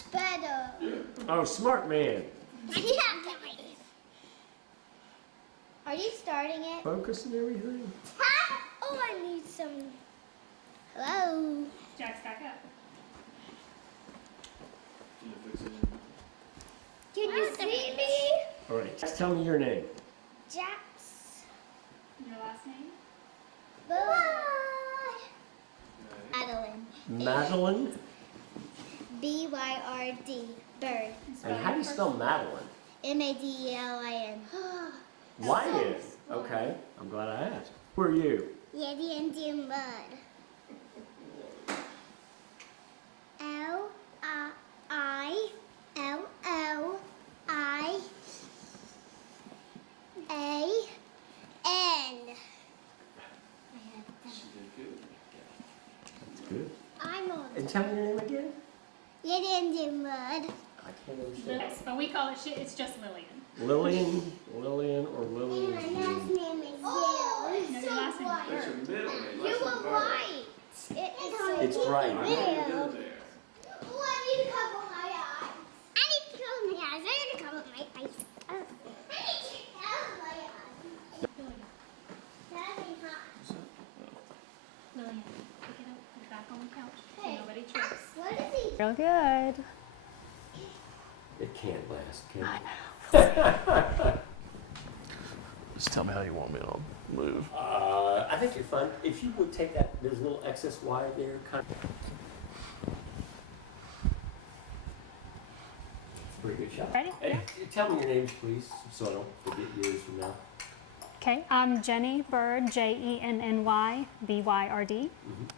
much better. Oh, smart man. Are you starting it? Focus and everything. Oh, I need some. Hello. Jack's back up. Can you see me? All right, just tell me your name. Jax. Your last name? Bye. Madeline. Madeline. B-Y-R-D. Bird. And how do you spell Madeline? M-A-D-E-L-I-N. Lion. Okay, I'm glad I asked. Who are you? Yeah, the Indian mud. L-I-L-L-I-A-N. She did good. That's good. I'm on. And tell me your name again? Yeah, the Indian mud. I can't understand. Yes, but we call it, it's just Lillian. Lillian or And Lillian. my last name is No, It's your last name is That's Bird. your middle name. You were right. It's right. I know you did there. Oh, I need to cover my eyes. I need to cover my eyes. I need to cover my eyes. I need to cover my eyes. Lillian. Daddy, hot. Lillian, pick it up, put it back on the couch. So Hey. nobody trips. What is he? Real good. It can't last, can it? Just tell me how you want me to move. I think you're fine. If you would take that, there's a little excess wire there, kind of. Pretty good shot. Ready? And tell me your names, please, so I don't forget yours from now. Okay, I'm Jenny Byrd, Jenny Byrd.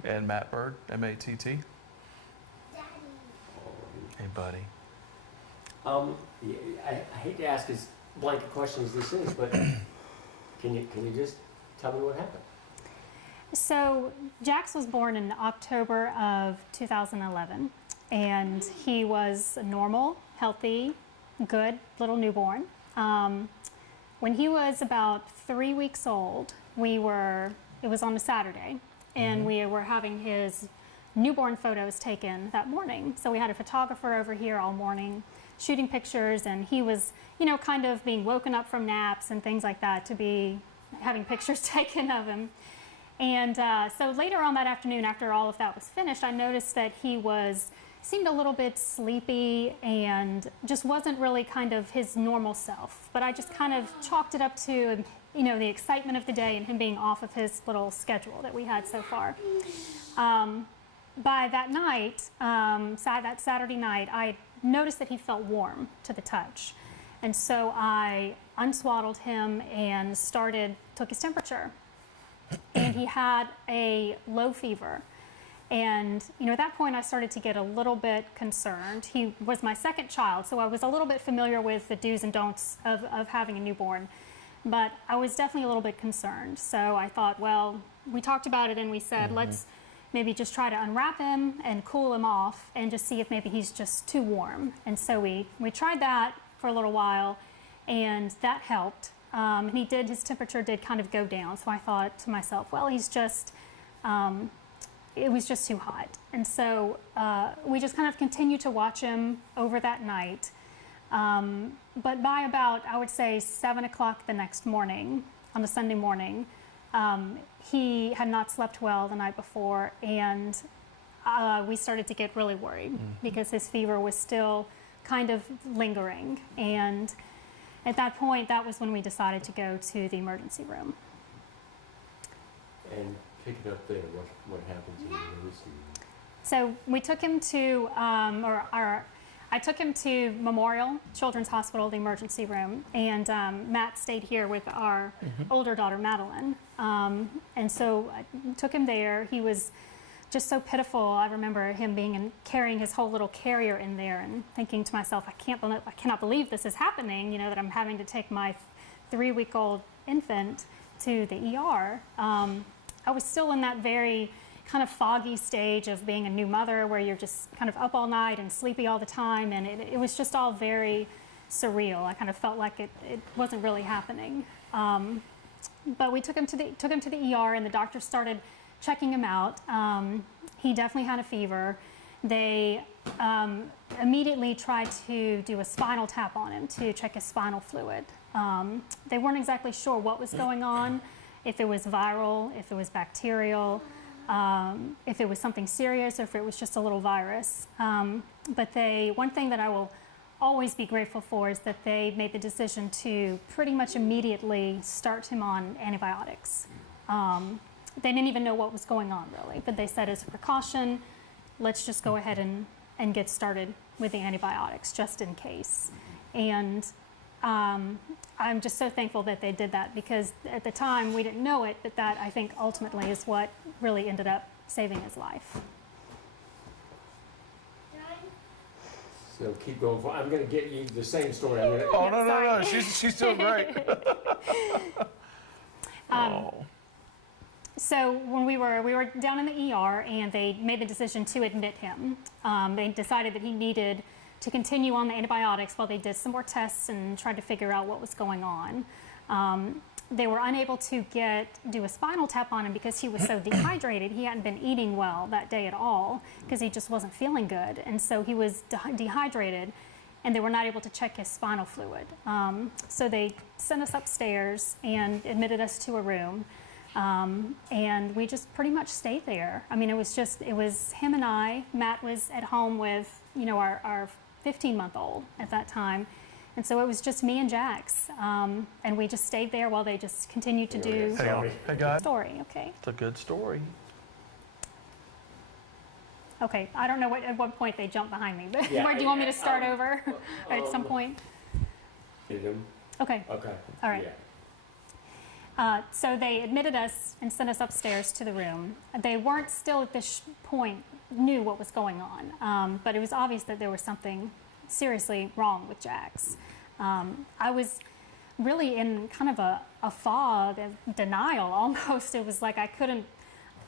And Matt Bird, M-A-T-T. Daddy. Hey, buddy. Yeah, I hate to ask as blanket question as this is, but can you just tell me what happened? So Jax was born in October of 2011, and he was a normal, healthy, good little newborn. When he was about 3 weeks old, it was on a Saturday, and we were having his newborn photos taken that morning. So we had a photographer over here all morning shooting pictures, and he was, kind of being woken up from naps and things like that to be having pictures taken of him. And so later on that afternoon, after all of that was finished, I noticed that he seemed a little bit sleepy and just wasn't really kind of his normal self. But I just kind of chalked it up to, the excitement of the day and him being off of his little schedule that we had so far. By that night, that Saturday night, I noticed that he felt warm to the touch. And so I unswaddled him and took his temperature. And he had a low fever. And, at that point I started to get a little bit concerned. He was my second child, so I was a little bit familiar with the do's and don'ts of having a newborn. But I was definitely a little bit concerned. So I thought, well, we talked about it and we said, let's maybe just try to unwrap him and cool him off and just see if maybe he's just too warm. And so we tried that for a little while, and that helped. His temperature did kind of go down. So I thought to myself, well, it was just too hot. And so we just kind of continued to watch him over that night. But by about, I would say, 7 o'clock the next morning, on a Sunday morning, he had not slept well the night before, and we started to get really worried because his fever was still kind of lingering. And at that point, that was when we decided to go to the emergency room. And pick it up there, what happened to you? So we took him to, I took him to Memorial Children's Hospital, the emergency room, and Matt stayed here with our older daughter, Madeline. And so I took him there. He was just so pitiful. I remember him carrying his whole little carrier in there and thinking to myself, I cannot believe this is happening, that I'm having to take my 3-week-old infant to the ER. I was still in that very kind of foggy stage of being a new mother where you're just kind of up all night and sleepy all the time, and it was just all very surreal. I kind of felt like it wasn't really happening. But we took him to the ER, and the doctor started checking him out. He definitely had a fever. They immediately tried to do a spinal tap on him to check his spinal fluid. They weren't exactly sure what was going on, if it was viral, if it was bacterial, if it was something serious, or if it was just a little virus. But one thing that I will always be grateful for is that they made the decision to pretty much immediately start him on antibiotics. They didn't even know what was going on really, but they said as a precaution, let's just go ahead and get started with the antibiotics just in case. And I'm just so thankful that they did that, because at the time we didn't know it, but that I think ultimately is what really ended up saving his life. So keep going. I'm going to get you the same story. Oh, no. She's doing great. Oh. So when we were down in the ER, and they made the decision to admit him. They decided that he needed to continue on the antibiotics while they did some more tests and tried to figure out what was going on. They were unable to do a spinal tap on him because he was so dehydrated. He hadn't been eating well that day at all because he just wasn't feeling good. And so he was dehydrated, and they were not able to check his spinal fluid. So they sent us upstairs and admitted us to a room. And we just pretty much stayed there. I mean, it was him and I. Matt was at home with, our 15-month-old at that time. And so it was just me and Jax. And we just stayed there while they just continued to do Hey guys. story. Okay. It's a good story. Okay. I don't know at what point they jumped behind me, but Yeah, where do you want me to start over at some point? Get him? Okay. Okay. All right. Yeah. So they admitted us and sent us upstairs to the room. They weren't still at this point knew what was going on, but it was obvious that there was something seriously wrong with Jax. I was really in kind of a fog of denial almost. It was like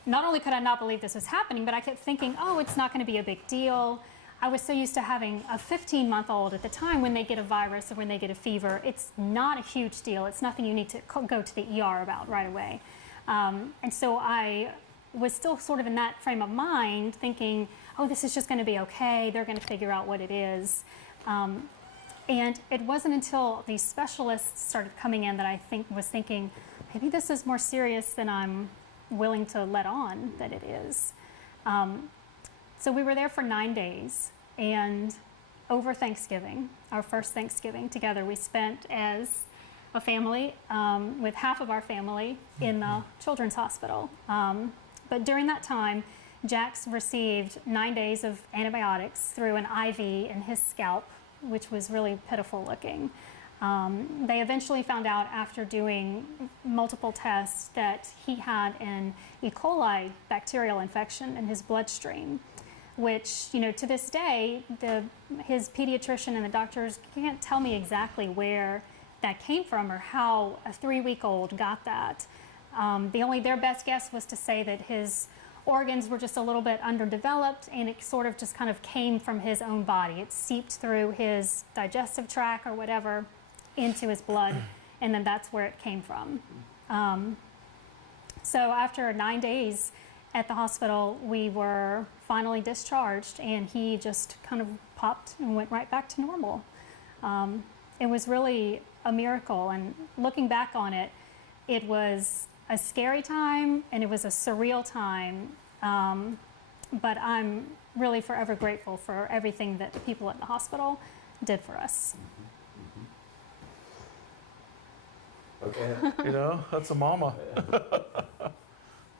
not only could I not believe this was happening, but I kept thinking, oh, it's not going to be a big deal. I was so used to having a 15-month-old at the time. When they get a virus or when they get a fever, it's not a huge deal. It's nothing you need to go to the ER about right away. And so I was still sort of in that frame of mind thinking, oh, this is just going to be okay. They're going to figure out what it is. And it wasn't until these specialists started coming in that I was thinking, maybe this is more serious than I'm willing to let on that it is. So we were there for 9 days, and over Thanksgiving, our first Thanksgiving together, we spent as a family with half of our family in the children's hospital. But during that time, Jax received 9 days of antibiotics through an IV in his scalp, which was really pitiful looking. They eventually found out after doing multiple tests that he had an E. coli bacterial infection in his bloodstream, which, to this day, his pediatrician and the doctors can't tell me exactly where that came from or how a 3-week-old got that. Their best guess was to say that his organs were just a little bit underdeveloped, and it sort of just kind of came from his own body. It seeped through his digestive tract or whatever into his blood, and then that's where it came from. So after 9 days at the hospital, we were finally discharged, and he just kind of popped and went right back to normal. It was really a miracle, and looking back on it, it was a scary time and it was a surreal time, but I'm really forever grateful for everything that the people at the hospital did for us. Okay. That's a mama.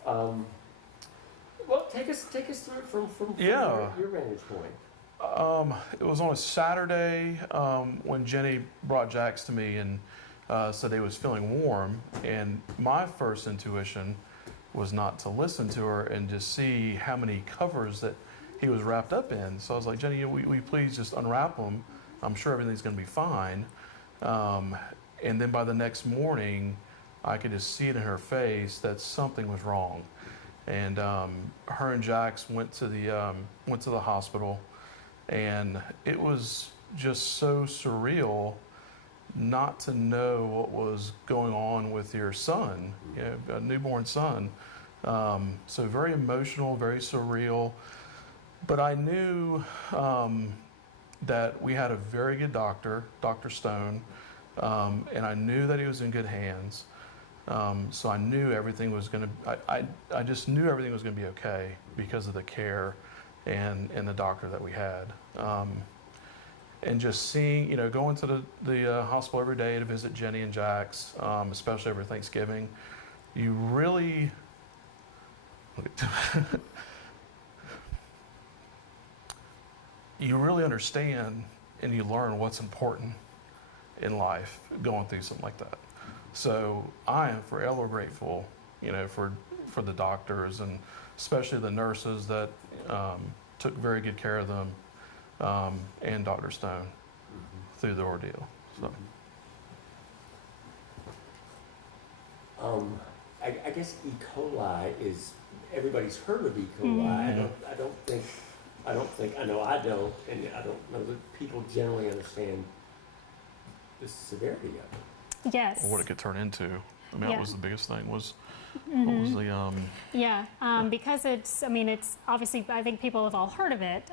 Well, take us through it from Yeah. your vantage point. It was on a Saturday when Jenny brought Jax to me and said he was feeling warm. And my first intuition was not to listen to her and just see how many covers that he was wrapped up in. So I was like, Jenny, will you please just unwrap them? I'm sure everything's going to be fine. And then by the next morning, I could just see it in her face that something was wrong. And her and Jax went to the hospital, and it was just so surreal not to know what was going on with your son, a newborn son. So very emotional, very surreal. But I knew that we had a very good doctor, Dr. Stone, and I knew that he was in good hands. So I knew everything was going to, I just knew everything was going to be okay because of the care and the doctor that we had. And just seeing, you know, going to the hospital every day to visit Jenny and Jax, especially over Thanksgiving, you really, you really understand and you learn what's important in life going through something like that. So I am forever grateful, you know, for the doctors and especially the nurses that took very good care of them, and Dr. Stone through the ordeal. So. I guess E. coli is, everybody's heard of E. coli. I know I don't, and I don't know that people generally understand the severity of it. Yes. Or what it could turn into. I mean, Yeah. that was the biggest thing was, what was the, Yeah, because it's, I mean, it's obviously, I think people have all heard of it.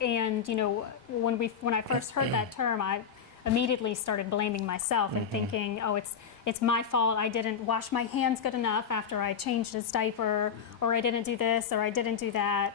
And, you know, when I first heard that term, I immediately started blaming myself and thinking, oh, it's my fault. I didn't wash my hands good enough after I changed his diaper, or I didn't do this, or I didn't do that.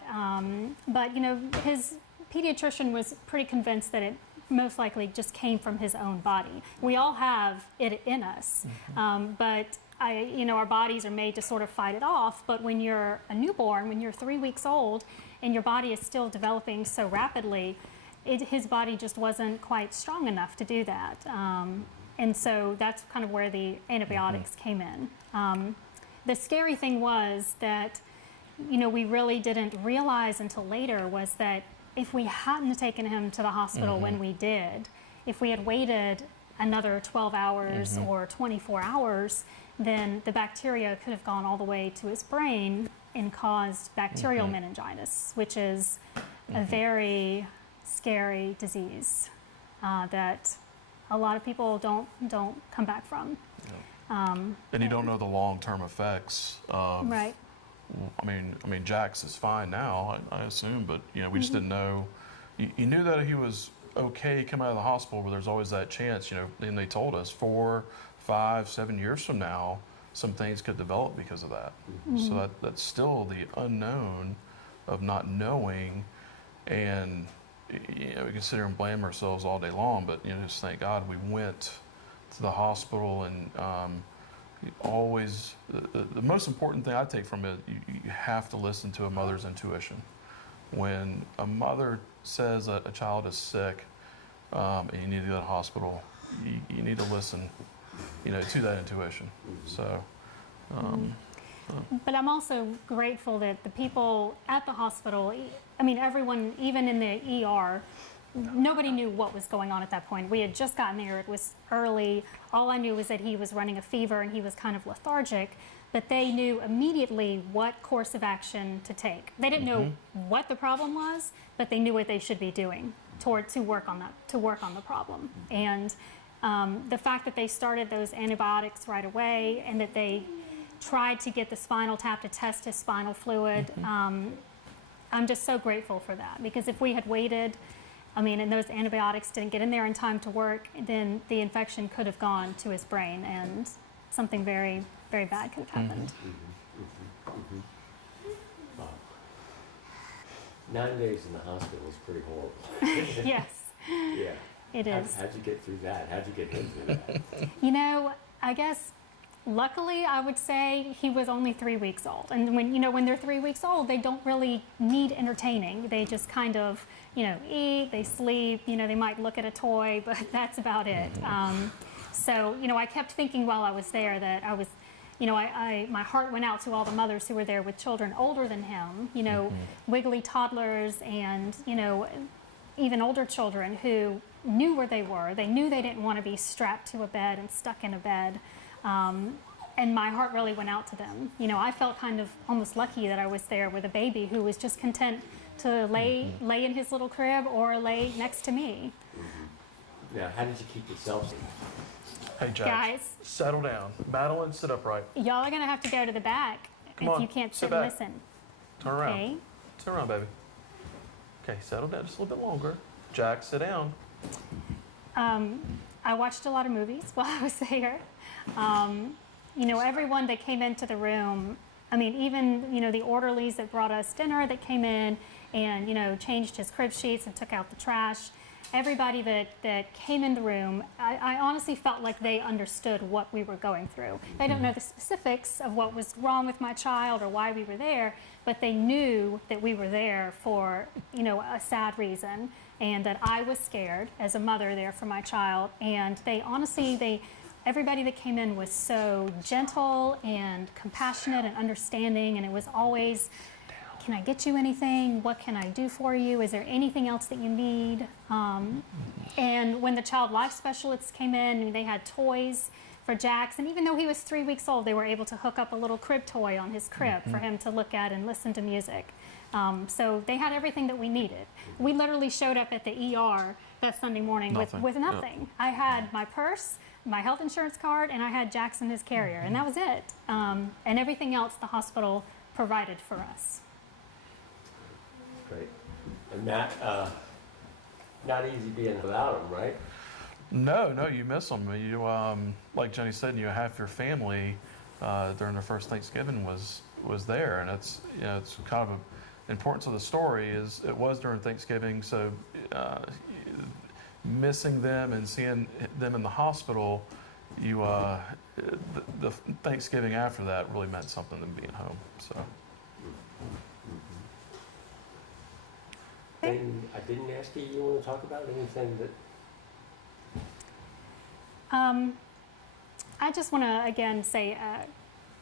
But, you know, his pediatrician was pretty convinced that it most likely just came from his own body. We all have it in us, but you know, our bodies are made to sort of fight it off. But when you're a newborn, when you're 3 weeks old, and your body is still developing so rapidly, his body just wasn't quite strong enough to do that. And so that's kind of where the antibiotics came in. The scary thing was that, you know, we really didn't realize until later was that if we hadn't taken him to the hospital when we did, if we had waited another 12 hours or 24 hours, then the bacteria could have gone all the way to his brain and caused bacterial meningitis, which is a very scary disease that a lot of people don't come back from. and you don't know the long-term effects of, Right. I mean, Jax is fine now, I assume, but you know, we just didn't know. You knew that he was okay coming out of the hospital, but there's always that chance, you know. And they told us 4, 5, 7 years from now, some things could develop because of that. So that's still the unknown of not knowing, and you know, we can sit here and blame ourselves all day long, but you know, just thank God we went to the hospital and. Always, the most important thing I take from it, you have to listen to a mother's intuition. When a mother says a child is sick and you need to go to the hospital, you need to listen, you know, to that intuition. So. But I'm also grateful that the people at the hospital, I mean, everyone, even in the ER, nobody knew what was going on at that point. We had just gotten there. It was early. All I knew was that he was running a fever and he was kind of lethargic, but they knew immediately what course of action to take. They didn't know what the problem was, but they knew what they should be doing to work on the problem. And the fact that they started those antibiotics right away and that they tried to get the spinal tap to test his spinal fluid, I'm just so grateful for that, because if we had waited, I mean, and those antibiotics didn't get in there in time to work, then the infection could have gone to his brain and something very, very bad could have happened. Wow. 9 days in the hospital is pretty horrible. Yes, Yeah. it is. How'd you get through that? How'd you get him through that? You know, I guess luckily I would say he was only 3 weeks old. And when they're 3 weeks old, they don't really need entertaining. They just kind of, you know, eat, they sleep, you know, they might look at a toy, but that's about it. So, you know, I kept thinking while I was there that I was, you know, my heart went out to all the mothers who were there with children older than him, you know, wiggly toddlers and, you know, even older children who knew where they were. They knew they didn't want to be strapped to a bed and stuck in a bed. And my heart really went out to them. You know, I felt kind of almost lucky that I was there with a baby who was just content to lay in his little crib or lay next to me. Now, how did you keep yourself safe? Hey, Jax, Guys. settle down. Madeline, sit upright. Y'all are going to have to go to the back Come if on, you can't sit sit and back. listen. Turn around. Okay? Turn around, baby. Okay, settle down just a little bit longer. Jack, sit down. I watched a lot of movies while I was there. You know, everyone that came into the room, I mean, even, you know, the orderlies that brought us dinner that came in and, you know, changed his crib sheets and took out the trash. Everybody that came in the room, I honestly felt like they understood what we were going through. They don't know the specifics of what was wrong with my child or why we were there, but they knew that we were there for, you know, a sad reason, and that I was scared as a mother there for my child. And they honestly, everybody that came in was so gentle and compassionate and understanding, and it was always, can I get you anything? What can I do for you? Is there anything else that you need? And when the child life specialists came in, they had toys for Jax, and even though he was 3 weeks old, they were able to hook up a little crib toy on his crib for him to look at and listen to music. So they had everything that we needed. We literally showed up at the ER that Sunday morning with nothing. I had my purse, my health insurance card, and I had Jackson, his carrier, and that was it. And everything else the hospital provided for us. Great. And not easy being without them, right? No, you miss them. You, like Jenny said, you half your family during their first Thanksgiving was there, and it's, you know, it's kind of the importance of the story is it was during Thanksgiving, so missing them and seeing them in the hospital, you the Thanksgiving after that really meant something than being home. So. And I didn't ask you. You want to talk about anything that? I just want to again say,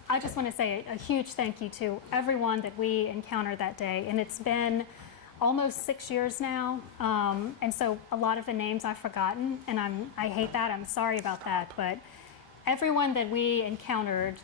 a huge thank you to everyone that we encountered that day, and it's been almost 6 years now, and so a lot of the names I've forgotten, and I hate that. I'm sorry about that, but everyone that we encountered,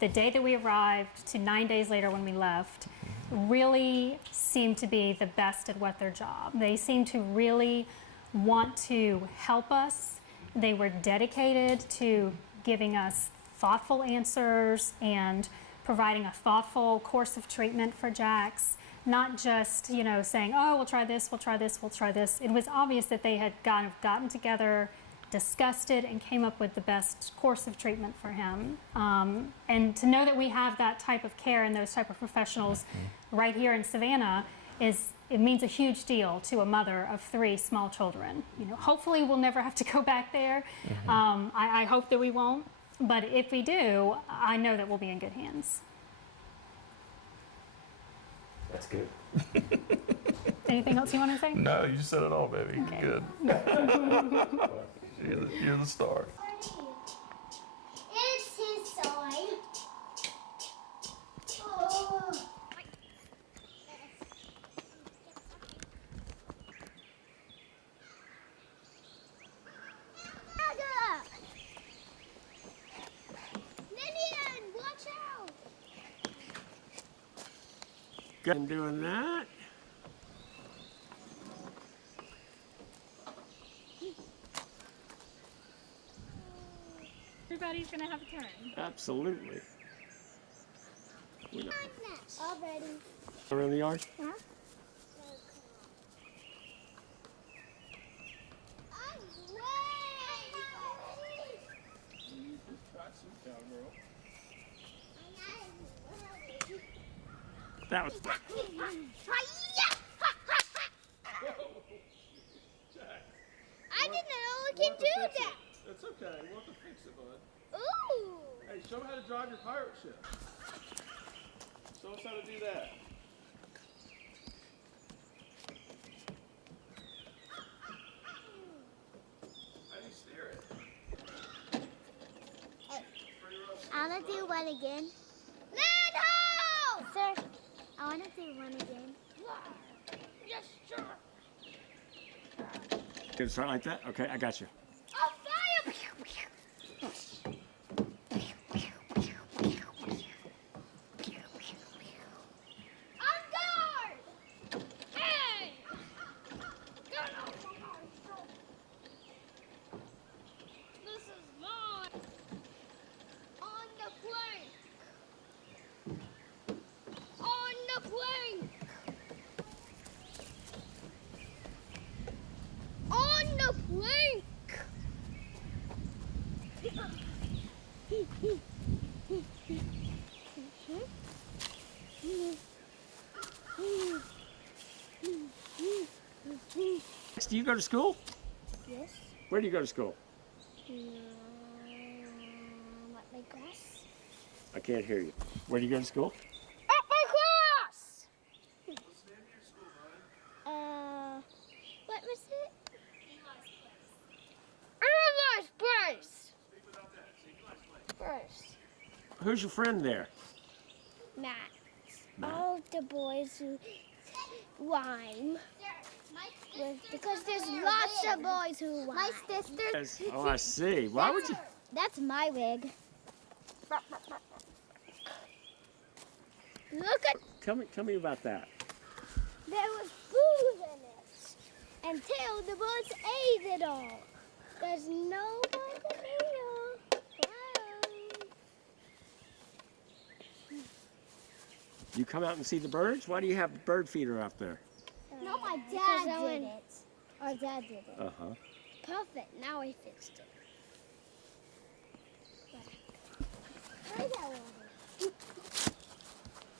the day that we arrived to 9 days later when we left, really seemed to be the best at what their job. They seemed to really want to help us. They were dedicated to giving us thoughtful answers and providing a thoughtful course of treatment for Jax, not just, you know, saying, oh, we'll try this, we'll try this, we'll try this. It was obvious that they had gotten together, discussed it, and came up with the best course of treatment for him. And to know that we have that type of care and those type of professionals right here in Savannah it means a huge deal to a mother of 3 small children. You know, hopefully we'll never have to go back there. I hope that we won't, but if we do, I know that we'll be in good hands. That's good. Anything else you want to say? No, you said it all, baby. Okay. Good. You're the star. It's his sign. Oh. Lillian, watch out! Good. I'm doing that. Everybody's going to have a turn. Absolutely. Already. Around the yard? Huh? That was. I didn't know we could do that. It's okay. We'll have to fix it, bud. Ooh. Hey, show me how to drive your pirate ship. Show us how to do that. How do you steer it? I want to do one again. Lando! Sir, I want to do one again. Yes, sir. Good, start like that? Okay, I got you. Oh, fire! On guard! Hey! This is mine! On the plank! On the plank! Do you go to school? Yes. Where do you go to school? What, my class? I can't hear you. Where do you go to school? At my class! What's the name of your school, bud? What was it? Eli's place. Speak without that. Say Eli's place. First. Who's your friend there? Matt. Matt. All the boys who whine. Because there's lots of boys who whine. My sister. Yes. Oh, I see. Why would you? That's my wig. Look at, Tell me about that. there was food in it. Until the boys ate it all. There's no potato. Wow. You come out and see the birds? Why do you have the bird feeder out there? No, my dad did it. Our dad did it. Uh-huh. Perfect. Now I fixed it. Try that one.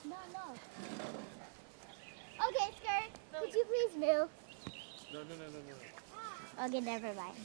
No. Okay, Skirt. Could you please move? No. Okay, never mind.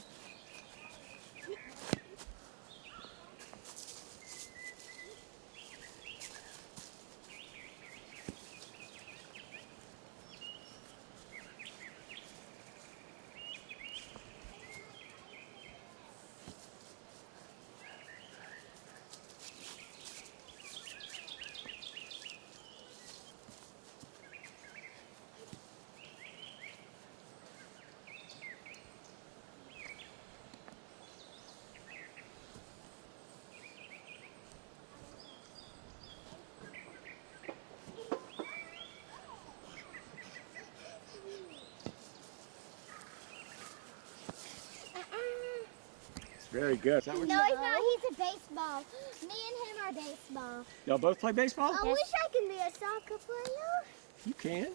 It's very good. Is that what No, you... he's not. He's a baseball. Me and him are baseball. Y'all both play baseball? I wish I could be a soccer player. You can.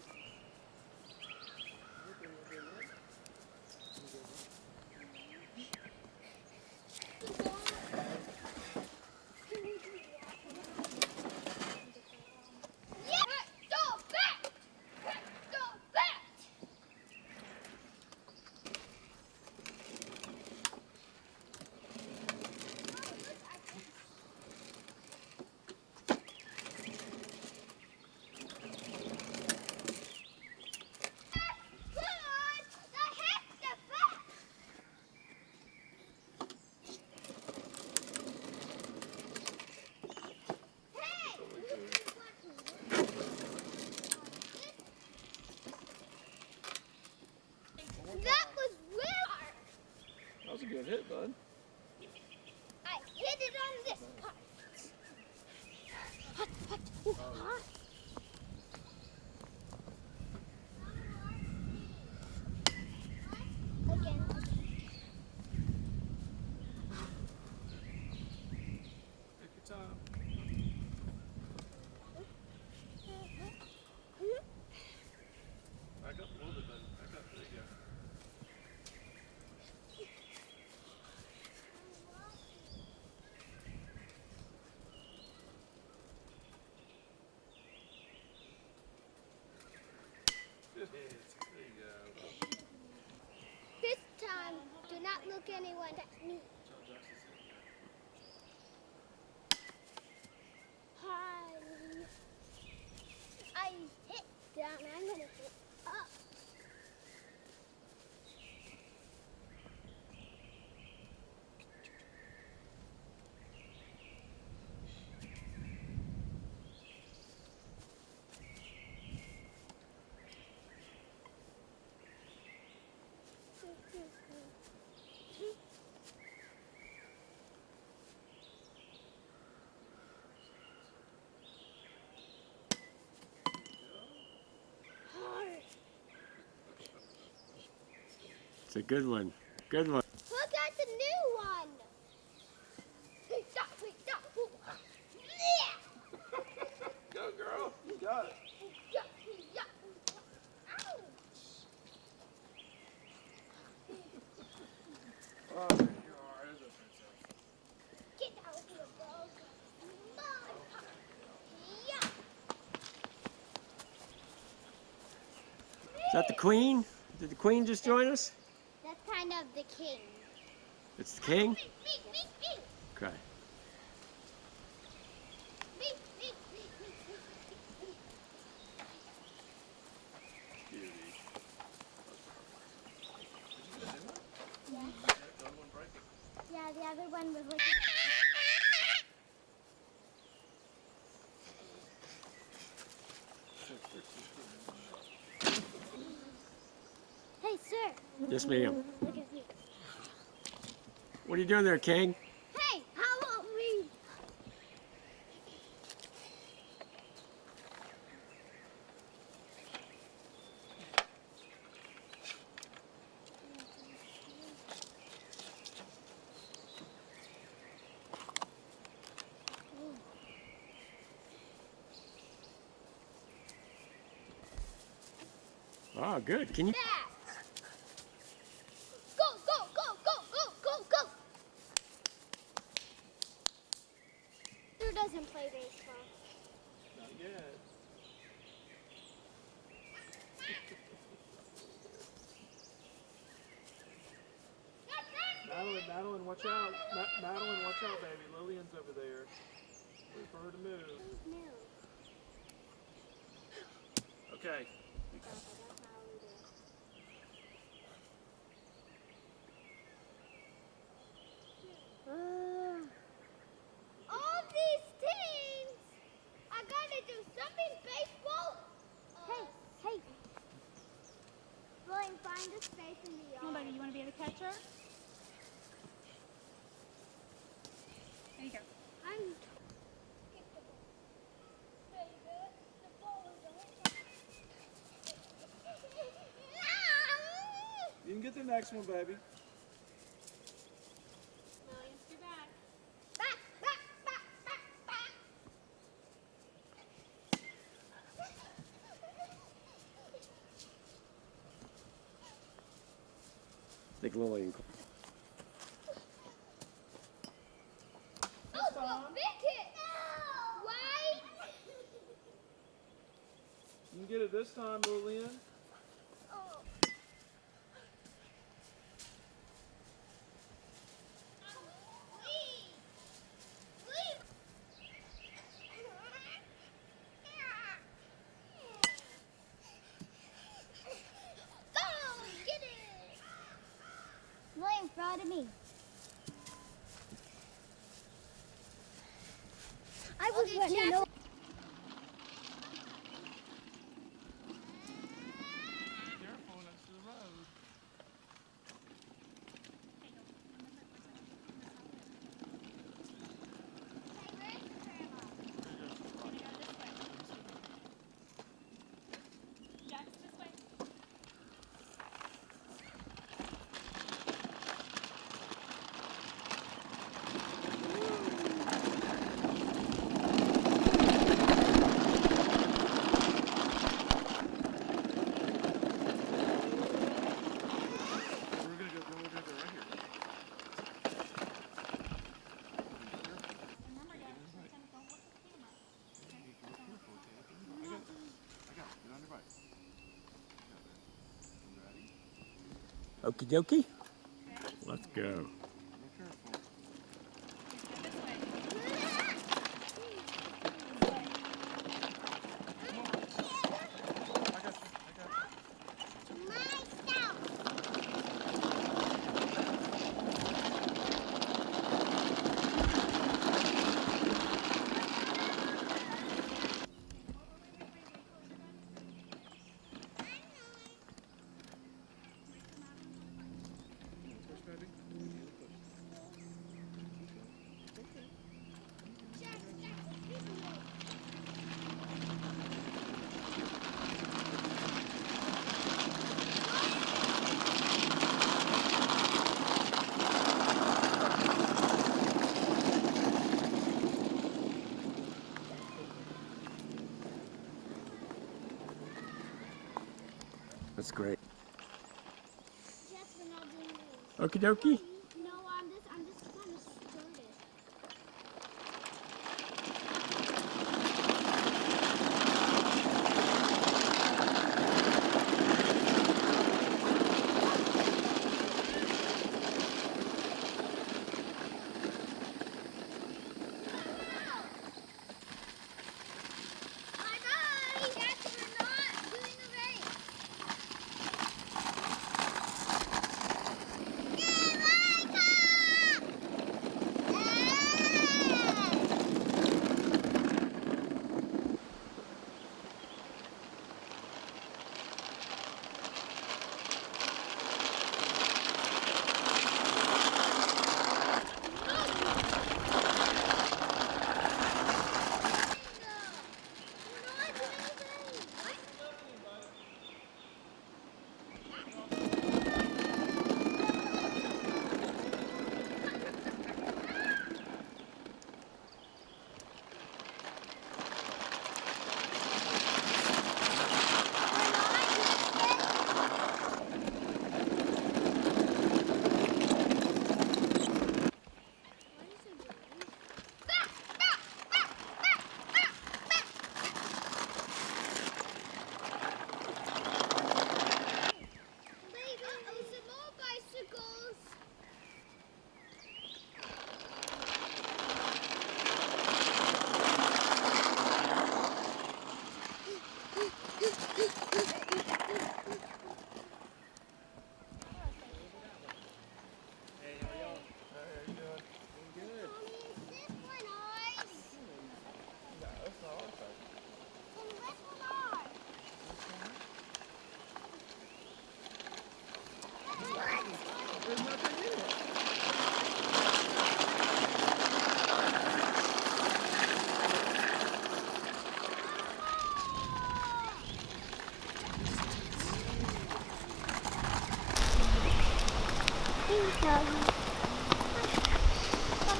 That was weird. That was a good hit, bud. I hit it on this part. Hot. Again. Take your time. Back up a little bit, bud. Back up. There you go. Good hit. There you go. This time, do not look anyone at me. Hi. I hit down. I'm gonna hit up. Hard. It's a good one. Good one. Look at the new one. Go, girl. You got it. Oh, there you are. There's a princess. Get out here, dog. Yeah. Is that the queen? Did the queen just join us? That's kind of the king. It's the king? Me. Okay. Me. Yeah, the other one was like. Hey, sir. Yes, ma'am. Look at me. What are you doing there, king? Hey, how about we? Oh, good. Can you? Back. Go. Who doesn't play baseball? Not yet. Madeline, watch out. Madeline, watch out, baby. Lillian's over there. Wait for her to move. No. Okay. All these teams are gonna do something baseball. Hey. William, find a space in the yard. Come on, buddy, you want to be the catcher? There you go. I'm. You can get the next one, baby. Williams, you're back. Back. I think Lillian. Oh, big hit. Why? You can get it this time, Lillian. Oh. William, throw it to me. I was letting you know. Careful, that's the road. Jack's this way. We're gonna go right here. Remember, guys, pretend don't look at the camera. I got it. Get on your bike. You ready? Okie dokie. Let's go. Be careful. This way. I got you. Push, baby. That's great. Just when I'm doing this. Okie dokie. No, I'm just kind of started.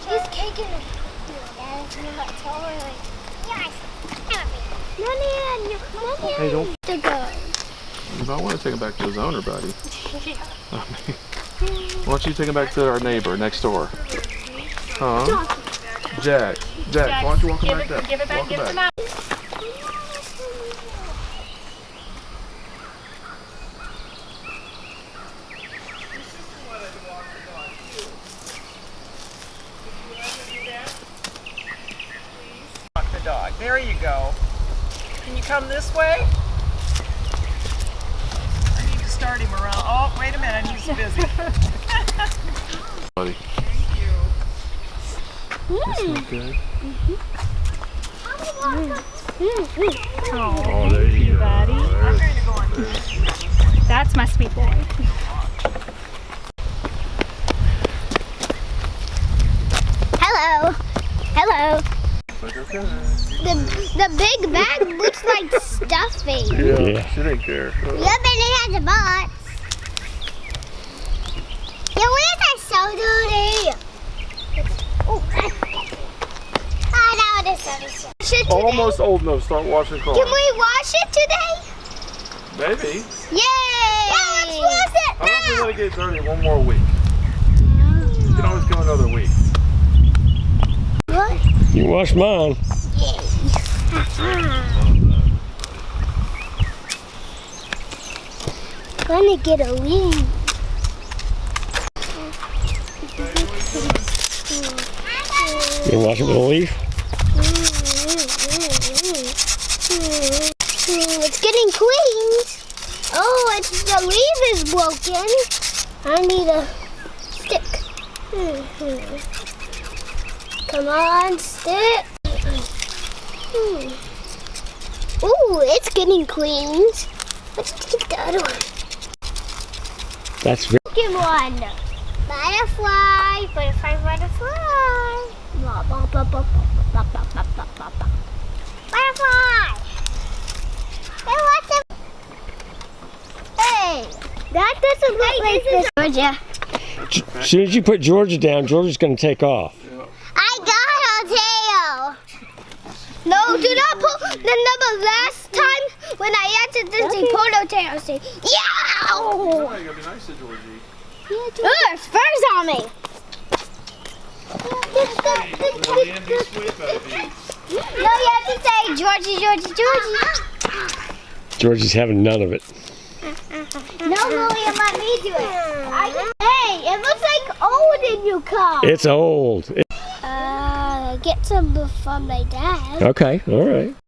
He's kicking it. Yeah, it's not totally. Yes. Mommy, Hey, don't. to go. I want to take him back to his owner, buddy. I mean, why don't you take him back to our neighbor next door? Huh? Jack. Jack, why don't you walk him back there? Give it back, Walk give it him to Mom. Walk the dog. There you go. Can you come this way? I need to start him around. Oh, wait a minute. He's busy. Buddy. Thank you. That's not good. Oh, there you go. buddy. I'm going to go on this. That's my sweet boy. Hello. Hello. Like, okay. The big bag looks like stuffing. Yeah, she didn't care. Yep, and it has a box. Yeah, where's that so dirty? Oh, I know this is Almost old enough to start washing cars. Can we wash it today? Maybe. Yay! Yeah, let's wash it I don't think we're now. going to get dirty one more week. You can always go another week. What? You wash mine. Gonna get a wing. You wash it with a leaf. It's getting cleaned. Oh, the leaf is broken. I need a stick. Come on, stick. Ooh, it's getting cleaned. Let's get the other one. That's very Second one. Butterfly, butterfly, butterfly. Blah, blah, blah, blah, blah, blah, blah, blah, blah, blah. Butterfly. Hey, what's up? Hey, that doesn't look like this. Georgia. as soon as you put Georgia down, Georgia's going to take off. I got a tail. No, do not pull. Remember last time when I accidentally pulled a tail? Say, yeah! You gotta be nice to Georgie. There's furs on me. No, you have to say Georgie, Georgie, Georgie. Georgie's having none of it. No, William, let me do it. Hey, it looks like old in your car. It's old. Get some from my dad. Okay, all right.